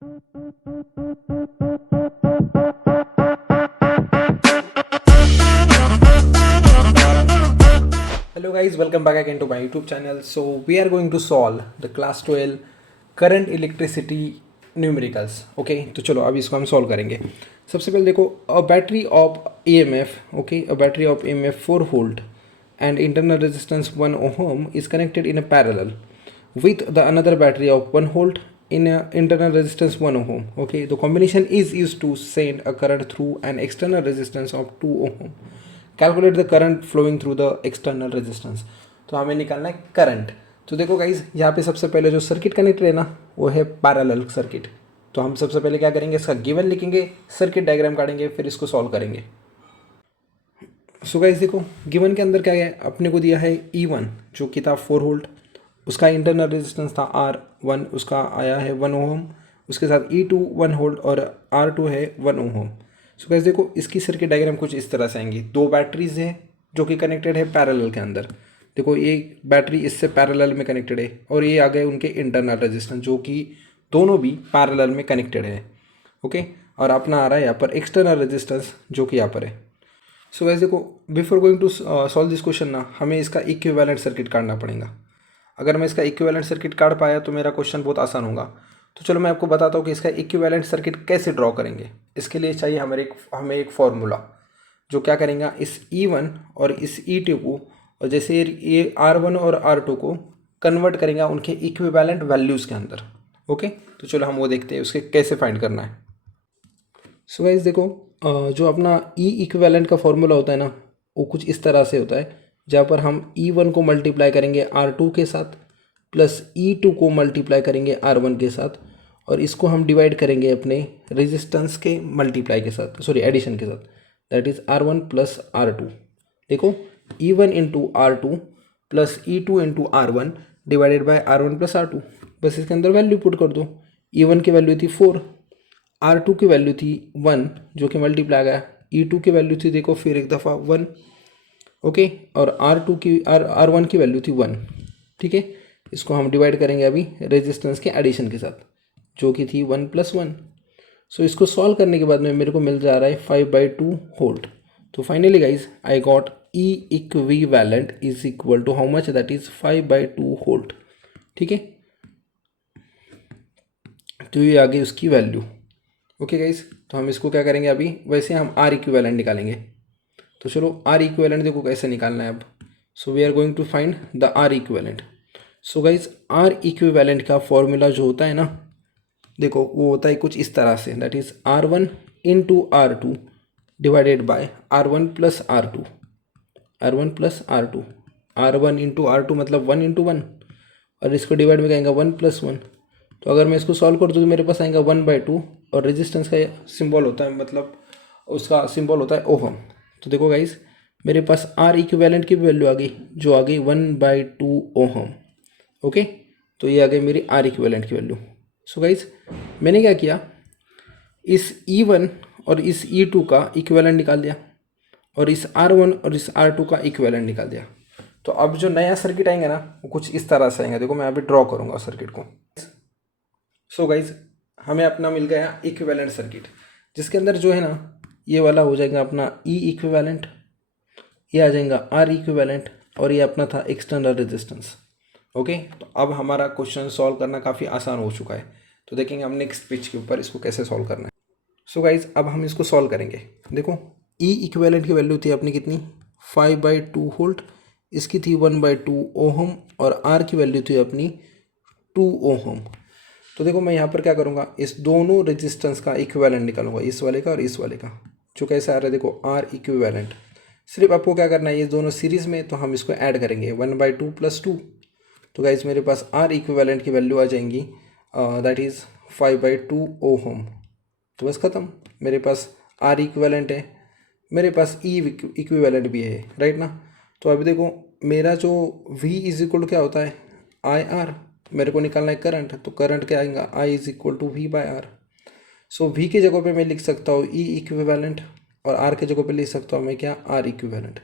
Hello guys, welcome back again to my YouTube channel. So we are going to solve the class 12 current electricity numericals. Okay, तो चलो अभी इसको हम solve करेंगे. सबसे पहले देखो, a battery of EMF, okay, a battery of EMF 4 volt and internal resistance 1 ohm is connected in a parallel with the another battery of 1 volt in a internal resistance 1 ohm. Okay, the combination is used to send a current through an external resistance of 2 ohm. Calculate the current flowing through the external resistance. तो हमें निकालना है current. तो देखो guys, यहाँ पे सबसे पहले जो सर्किट कनेक्टेड है ना, वो है पैरेलल सर्किट. तो हम सबसे पहले क्या करेंगे, इसका गिवन लिखेंगे, सर्किट डायग्राम काटेंगे, फिर इसको सॉल्व करेंगे. सो गाइज देखो, गिवन के अंदर क्या है, अपने को दिया है E1 जो कि था 4 वोल्ट, उसका इंटरनल रेजिस्टेंस था R1, उसका आया है 1 ओम, उसके साथ E2 1 वोल्ट और R2 है 1 ओम. सो गाइस देखो, इसकी सर्किट डायग्राम कुछ इस तरह से आएंगी. दो बैटरीज है जो कि कनेक्टेड है पैरेलल के अंदर. देखो, ये बैटरी इससे पैरेलल में कनेक्टेड है और ये आ गए उनके इंटरनल रेजिस्टेंस जो कि दोनों भी पैरेलल में कनेक्टेड है. ओके, और अपना आ रहा है यहाँ पर एक्सटर्नल रेजिस्टेंस जो कि यहाँ पर है. सो गाइस देखो, before going to solve this question ना, हमें इसका इक्विवेलेंट सर्किट काटना पड़ेगा. अगर मैं इसका इक्विवेलेंट सर्किट काट पाया तो मेरा क्वेश्चन बहुत आसान होगा. तो चलो मैं आपको बताता हूँ कि इसका इक्विवेलेंट सर्किट कैसे ड्रॉ करेंगे. इसके लिए चाहिए हमें एक फॉर्मूला जो क्या करेंगे, इस E1 और इस E2 को, और जैसे ये R1 और R2 को कन्वर्ट करेंगे उनके इक्विवेलेंट वैल्यूज़ के अंदर. ओके, तो चलो हम वो देखते हैं उसके कैसे फाइंड करना है. सो गाइस देखो, जो अपना ई इक्विवेलेंट का फॉर्मूला होता है ना, वो कुछ इस तरह से होता है, जहाँ पर हम E1 को मल्टीप्लाई करेंगे R2 के साथ प्लस E2 को मल्टीप्लाई करेंगे R1 के साथ, और इसको हम डिवाइड करेंगे अपने रेजिस्टेंस के मल्टीप्लाई के साथ, सॉरी एडिशन के साथ, that is R1 plus R2. देखो, E1 into R2 plus E2 into R1 divided by R1 plus R2. बस इसके अंदर वैल्यू पुट कर दो. E1 की वैल्यू थी 4, R2 की वैल्यू थी 1 जो कि मल्टीप्लाई गया, E2 की वैल्यू थी, देखो फिर एक दफ़ा 1. ओके, और R1 की वैल्यू थी 1. ठीक है, इसको हम डिवाइड करेंगे अभी रेजिस्टेंस के एडिशन के साथ जो कि थी 1 प्लस 1. सो इसको सॉल्व करने के बाद में मेरे को मिल जा रहा है 5/2 वोल्ट. तो finally guys I got E equivalent is equal to how much, that is 5/2 volt. ठीक है, तो ये आ गई उसकी वैल्यू. ओके गाइज, तो हम इसको क्या करेंगे, अभी वैसे हम R इक्विवेलेंट निकालेंगे. तो चलो R इक्विवेलेंट देखो कैसे निकालना है अब. So we are going to find the R equivalent. So guys, R equivalent का फॉर्मूला जो होता है ना, देखो वो होता है कुछ इस तरह से, that is R1 into R2 divided by R1 plus R2, R1 plus R2, R1 into R2 मतलब 1 इंटू 1, और इसको डिवाइड में कहेंगे 1 प्लस 1. तो अगर मैं इसको सॉल्व कर दूँ तो मेरे पास आएगा 1/2, और रेजिस्टेंस का सिंबल होता है, मतलब उसका सिंबल होता है ओहम. तो देखो गाइज, मेरे पास R इक्विवेलेंट की वैल्यू आ गई जो आ गई 1/2 ओहम. ओके, तो ये आ गई मेरी R इक्विवेलेंट की वैल्यू. सो गाइज, मैंने क्या किया, इस E1 और इस E2 का इक्विवेलेंट निकाल दिया, और इस R1 और इस R2 का इक्विवेलेंट निकाल दिया. तो अब जो नया सर्किट आएंगे ना, वो कुछ इस तरह से आएंगे. देखो मैं अभी ड्रॉ करूँगा सर्किट को. सो गाइज, हमें अपना मिल गया इक्विवेलेंट सर्किट, जिसके अंदर जो है ना, ये वाला हो जाएगा अपना E इक्विवेलेंट, ये आ जाएगा R इक्विवेलेंट, और ये अपना था एक्सटर्नल रेजिस्टेंस. ओके, तो अब हमारा क्वेश्चन सॉल्व करना काफ़ी आसान हो चुका है. तो देखेंगे हम नेक्स्ट पेज के ऊपर इसको कैसे सॉल्व करना है. सो गाइज, अब हम इसको सॉल्व करेंगे. देखो, E इक्विवेलेंट की वैल्यू थी अपनी कितनी, 5/2 वोल्ट, इसकी थी 1/2 ओहम, और R की वैल्यू थी अपनी 2 ओहम. तो देखो मैं यहाँ पर क्या करूँगा, इस दोनों रेजिस्टेंस का इक्विवेलेंट निकालूंगा, इस वाले का और इस वाले का, जो कैसे आ रहा है देखो R इक्विवेलेंट. सिर्फ आपको क्या करना है, ये दोनों सीरीज़ में, तो हम इसको ऐड करेंगे 1/2 प्लस 2. तो गाइज मेरे पास R इक्विवेलेंट की वैल्यू आ जाएंगी, दैट इज़ 5/2 ओहम. तो बस ख़त्म, मेरे पास R इक्विवेलेंट है, मेरे पास E इक्विवेलेंट भी है, राइट ना. तो अभी देखो, मेरा जो V इज इक्वल टू क्या होता है, IR. मेरे को निकालना है करंट, तो करंट क्या आएगा, I is equal to V/R. So V की जगह पे मैं लिख सकता हूँ E इक्विवेलेंट, और R की जगह पे लिख सकता हूँ मैं क्या, R इक्विवेलेंट.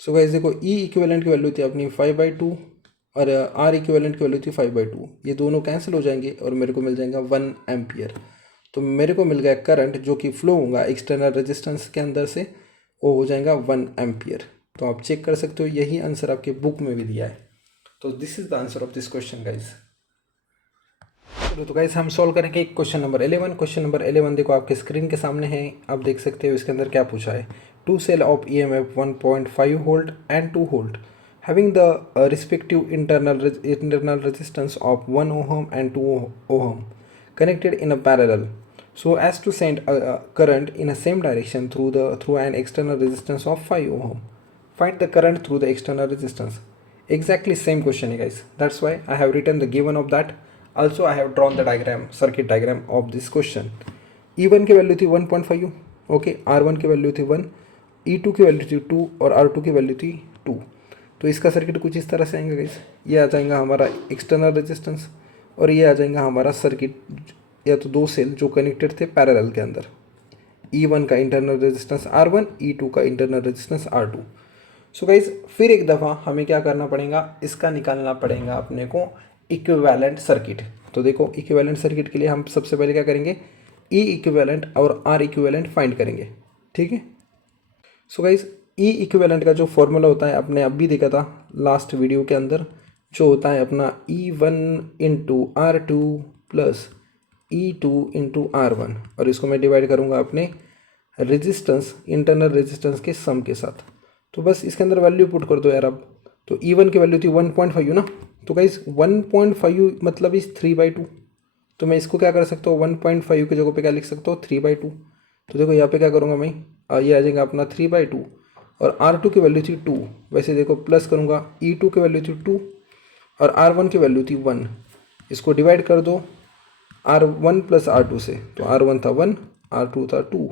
सो गाइस देखो, E इक्विवेलेंट की वैल्यू थी अपनी 5/2, और R इक्विवेलेंट की वैल्यू थी 5/2. ये दोनों कैंसिल हो जाएंगे और मेरे को मिल जाएगा 1 एम्पियर. तो मेरे को मिल गया करंट जो कि फ्लो होगा एक्सटर्नल रेजिस्टेंस के अंदर से, वो हो जाएगा 1 एम्पियर। तो आप चेक कर सकते हो, यही आंसर आपके बुक में भी दिया है। तो this is the answer of this question guys. चलो तो गाइज हम सॉल्व करेंगे क्वेश्चन नंबर 11। क्वेश्चन नंबर 11 देखो आपके स्क्रीन के सामने है, आप देख सकते हो इसके अंदर क्या पूछा है। Two cell of EMF 1.5 volt and 2 volt having the respective internal resistance of 1 ohm and 2 ohm connected in a parallel so as to send a current in a same direction through an external resistance of 5 ohm. Find the current through the external resistance. Exactly same question guys, that's why I have written the given of that. Also I have drawn the diagram, circuit diagram of this question. E1 की value थी 1.5, okay, R1 की value थी 1, E2 की value थी 2 और R2 की value थी 2। तो इसका सर्किट कुछ इस तरह से आएगा गाइस, ये आ जाएगा हमारा एक्सटर्नल रेजिस्टेंस और ये आ जाएगा हमारा सर्किट, या तो दो सेल जो कनेक्टेड थे पैरेलल के अंदर। E1 का इंटरनल रेजिस्टेंस R1, E2 का internal resistance R2। So guys फिर एक दफ़ा हमें क्या करना पड़ेगा, इसका निकालना पड़ेगा अपने को इक्विवेलेंट सर्किट। तो देखो इक्विवेलेंट सर्किट के लिए हम सबसे पहले क्या करेंगे, E इक्विवेलेंट और R इक्विवेलेंट फाइंड करेंगे, ठीक है। सो गाइस ई इक्विवेलेंट का जो फॉर्मूला होता है आपने अभी देखा था लास्ट वीडियो के अंदर, जो होता है अपना E1 into R2 plus E2 into R1, और इसको मैं डिवाइड करूँगा अपने रेजिस्टेंस, इंटरनल रेजिस्टेंस के सम के साथ। तो बस इसके अंदर वैल्यू पुट कर दो यार अब। तो E1 की वैल्यू थी 1.5 ना, तो गाइस 1.5 मतलब इस 3/2। तो मैं इसको क्या कर सकता हूँ, 1.5 की जगह पे क्या लिख सकता हूँ, 3/2। तो देखो यहाँ पे क्या करूँगा मैं, ये आ जाएगा अपना 3/2 और R2 की वैल्यू थी 2। वैसे देखो प्लस करूँगा, E2 की वैल्यू थी 2 और R1 की वैल्यू थी 1। इसको डिवाइड कर दो R1 प्लस R2 से, तो R1 था 1, R2 था 2।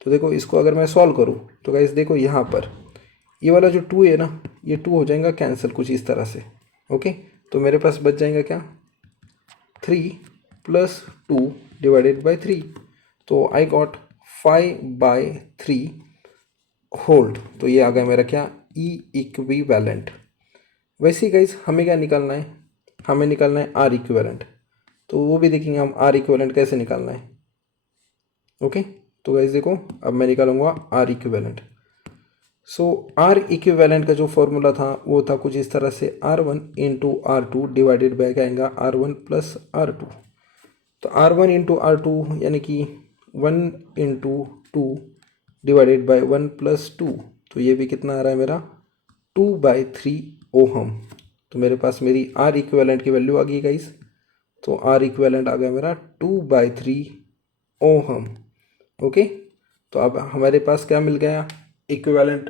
तो देखो इसको अगर मैं सॉल्व करूँ तो गाइस देखो यहाँ पर ये वाला जो 2 है ना, ये 2 हो जाएगा कैंसिल कुछ इस तरह से, ओके। तो मेरे पास बच जाएगा क्या, 3 प्लस 2 डिवाइडेड बाई 3। तो आई गॉट 5/3 होल्ड। तो ये आ गया मेरा क्या, ई इक्विवेलेंट। वैसे ही गाइज हमें क्या निकालना है, हमें निकालना है आर इक्विवेलेंट। तो वो भी देखेंगे हम आर इक्विवेलेंट कैसे निकालना है, ओके। तो गाइज देखो अब मैं निकालूंगा R equivalent. So R equivalent का जो फॉर्मूला था वो था कुछ इस तरह से, R1 into R2 divided by क्या आएगा, R1 प्लस R2। तो R1 इंटू R2 यानी कि 1 इंटू 2 डिवाइडेड बाई 1 प्लस 2। तो ये भी कितना आ रहा है मेरा, 2/3 ओहम। तो मेरे पास मेरी आर इक्विवेलेंट की वैल्यू आ गई गाइस। तो आर इक्विवेलेंट आ गया मेरा 2/3 ओहम, ओके। तो अब हमारे पास क्या मिल गया, इक्विवेलेंट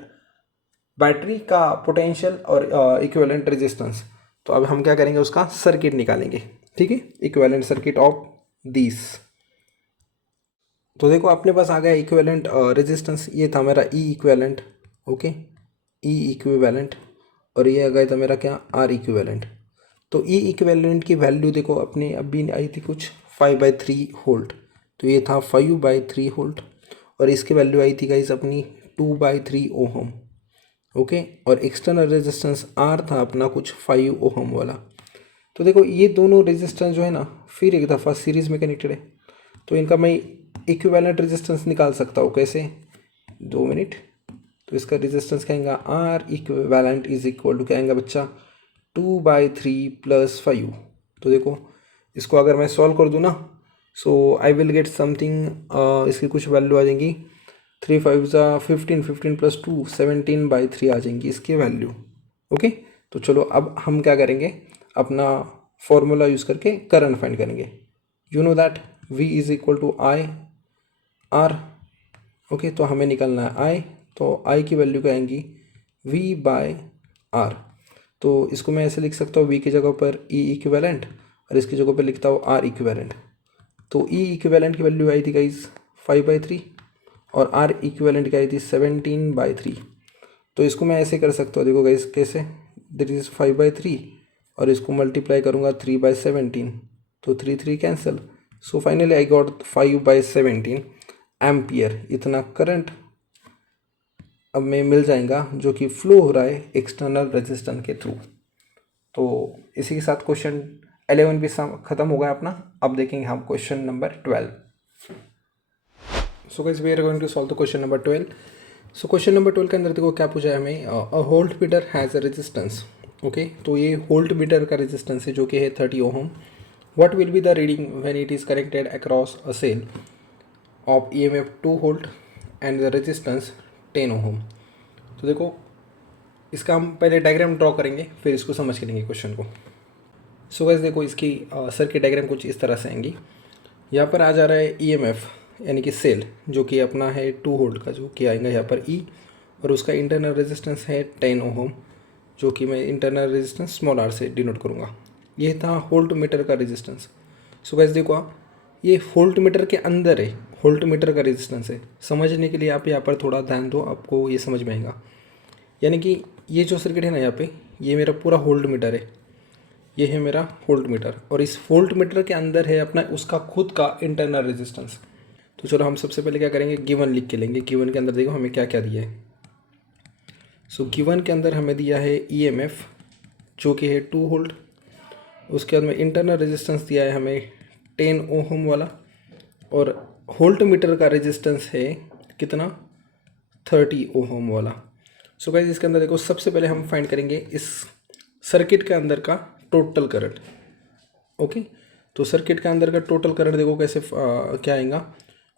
बैटरी का पोटेंशियल और इक्विवेलेंट रेजिस्टेंस। तो अब हम क्या करेंगे, उसका सर्किट निकालेंगे, ठीक है, इक्विवेलेंट सर्किट ऑफ दिस। तो देखो अपने पास आ गया इक्विवेलेंट रेजिस्टेंस, ये था मेरा ई इक्विवेलेंट, ओके, ई इक्विवेलेंट। और ये आ गया था मेरा क्या, आर इक्विवेलेंट। तो ई इक्विवेलेंट की वैल्यू देखो अपने अभी आई थी कुछ 5/3 वोल्ट, तो ये था 5/3 वोल्ट। और इसकी वैल्यू आई थी गाइस अपनी 2/3 ओहम, ओके। और एक्सटर्नल रेजिस्टेंस आर था अपना कुछ 5 ओहम वाला। तो देखो ये दोनों रेजिस्टेंस जो है ना फिर एक दफ़ा सीरीज़ में कनेक्टेड है, तो इनका मैं इक्विवेलेंट रेजिस्टेंस निकाल सकता हूँ कैसे, 2 मिनट। तो इसका रेजिस्टेंस क्या आएगा, R equivalent is equal to क्या आएगा बच्चा, 2/3 प्लस 5। तो देखो इसको अगर मैं सॉल्व कर दूँ ना, सो आई विल गेट समथिंग, इसकी कुछ वैल्यू आ जाएंगी, 3 5 ज़ा 15, 15 प्लस 2 17/3 आ जाएंगी इसकी वैल्यू, ओके। तो चलो अब हम क्या करेंगे, अपना फॉर्मूला यूज़ करके करंट फाइंड करेंगे। You know that V is equal to I R, okay. तो हमें निकालना है आई, तो आई की वैल्यू क्या आएंगी, V/R। तो इसको मैं ऐसे लिख सकता हूँ, V की जगह पर E इक्विवेलेंट और इसकी जगह पर लिखता हूँ R इक्विवेलेंट। तो E इक्विवेलेंट की वैल्यू आई थी गाइज 5/3 और R इक्विवेलेंट की आई थी 17/3। तो इसको मैं ऐसे कर सकता हूँ, देखो गाइज कैसे, दैट इज़ 5/3 और इसको मल्टीप्लाई करूँगा 3/17, तो 3 3 cancel. So finally I got 5/17 ampere. इतना करंट अब में मिल जाएगा जो कि फ्लो हो रहा है एक्सटर्नल रेजिस्टेंस के थ्रू। तो इसी के साथ क्वेश्चन 11 भी ख़त्म हो गया अपना। अब देखेंगे हम question number 12। So guys we are going to solve the question number 12. So question number 12 के अंदर देखो क्या पूछा है हमें. A voltmeter has a resistance. Okay, तो ये होल्ट मीटर का रेजिस्टेंस है जो कि है 30 ohm. What will be the reading when it is connected across a cell of EMF 2 volt and the resistance 10 ohm. तो देखो इसका हम पहले डायग्राम ड्रॉ करेंगे फिर इसको समझ के लेंगे क्वेश्चन को. सो गाइस देखो इसकी सर्किट डायग्राम कुछ इस तरह से आएंगी. यहाँ पर आ जा रहा है EMF यानी कि सेल जो कि अपना है 2 वोल्ट का, जो कि आएगा यहाँ पर E, और उसका इंटरनल रेजिस्टेंस है 10 ओहम जो कि मैं इंटरनल रेजिस्टेंस स्मॉल r से डिनोट करूँगा. ये था वोल्ट मीटर का रेजिस्टेंस. सो गाइस देखो ये वोल्ट मीटर के अंदर है, वोल्ट मीटर का रेजिस्टेंस है. समझने के लिए आप यहाँ पर थोड़ा ध्यान दो, आपको ये समझ में आएगा. यानी कि ये जो सर्किट है ना यहाँ पे, ये मेरा पूरा वोल्ट मीटर है, ये है मेरा वोल्ट मीटर, और इस वोल्ट मीटर के अंदर है अपना उसका खुद का इंटरनल रेजिस्टेंस. तो चलो हम सबसे पहले क्या करेंगे, गिवन लिख के लेंगे. गिवन के अंदर देखो हमें क्या क्या दिया है. सो गिवन के अंदर हमें दिया है EMF जो कि है 2 वोल्ट. उसके बाद में इंटरनल रेजिस्टेंस दिया है हमें 10 ओहम वाला, और वोल्ट मीटर का रेजिस्टेंस है कितना, 30 ओहम वाला. सो गाइस इसके अंदर देखो सबसे पहले हम फाइंड करेंगे इस सर्किट के अंदर का टोटल करंट. ओके, तो सर्किट के अंदर का टोटल करंट देखो कैसे क्या आएगा,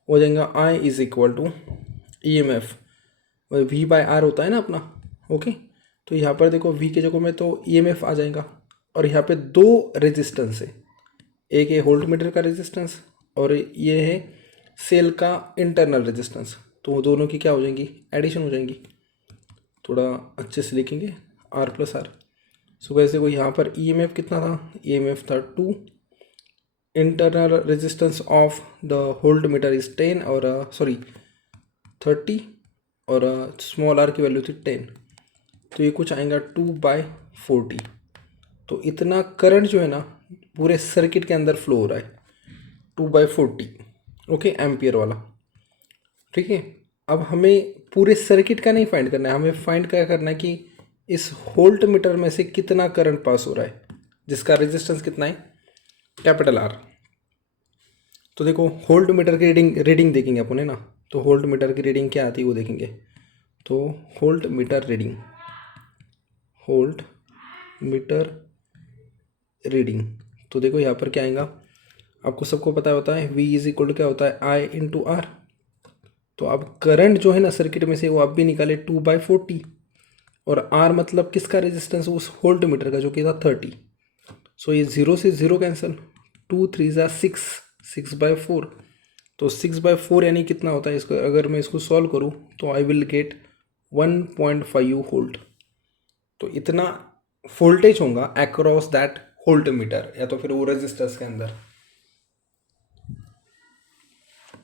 हो जाएगा I is equal to EMF V/R होता है ना अपना. ओके, तो यहाँ पर देखो V के जगह में तो EMF आ जाएगा, और यहाँ पे दो रेजिस्टेंस है, एक है वोल्ट मीटर का रेजिस्टेंस और ये है सेल का इंटरनल रेजिस्टेंस. तो दोनों की क्या हो जाएंगी, एडिशन हो जाएंगी. थोड़ा अच्छे से लिखेंगे R+R. सो वैसे को यहाँ पर EMF कितना था, EMF था 2, internal resistance of the volt meter is 10 और 30, और स्मॉल r की वैल्यू थी 10. तो ये कुछ आएगा 2/40. तो इतना करंट जो है ना पूरे सर्किट के अंदर फ्लो हो रहा है 2/40. ओके, एम्पियर वाला. ठीक है, अब हमें पूरे सर्किट का नहीं फाइंड करना है, हमें फाइंड क्या करना है कि इस वोल्ट मीटर में से कितना करंट पास हो रहा है जिसका रेजिस्टेंस कितना है, कैपिटल R. तो देखो वोल्ट मीटर की रीडिंग देखेंगे अपन है ना. तो वोल्ट मीटर की रीडिंग क्या आती है वो देखेंगे. तो वोल्ट मीटर रीडिंग, तो देखो यहाँ पर क्या आएगा, आपको सबको पता होता है V इज इक्वल टू क्या होता है, I इंटू R. तो अब करंट जो है ना सर्किट में से वो आप भी निकाले 2/40, और R मतलब किसका रेजिस्टेंस, उस वोल्ट मीटर का जो कि था 30. सो ये 0 से 0 कैंसिल, 2 3 ज़ा 6/4. तो 6/4 यानी कितना होता है, इसको अगर मैं इसको सॉल्व करूँ तो आई विल गेट 1.5 वोल्ट. तो इतना वोल्टेज होगा अक्रॉस दैट वोल्ट मीटर या तो फिर वो रेजिस्टेंस के अंदर.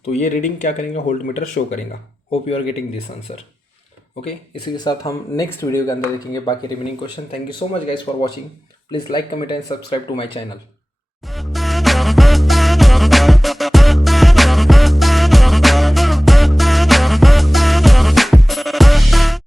तो ये रीडिंग क्या करेंगे, वोल्ट मीटर शो करेगा. Hope you are getting this answer. Okay, इसी के साथ हम नेक्स्ट वीडियो के अंदर देखेंगे बाकी remaining question. Thank you so much guys for watching. Please like, comment and subscribe to my channel.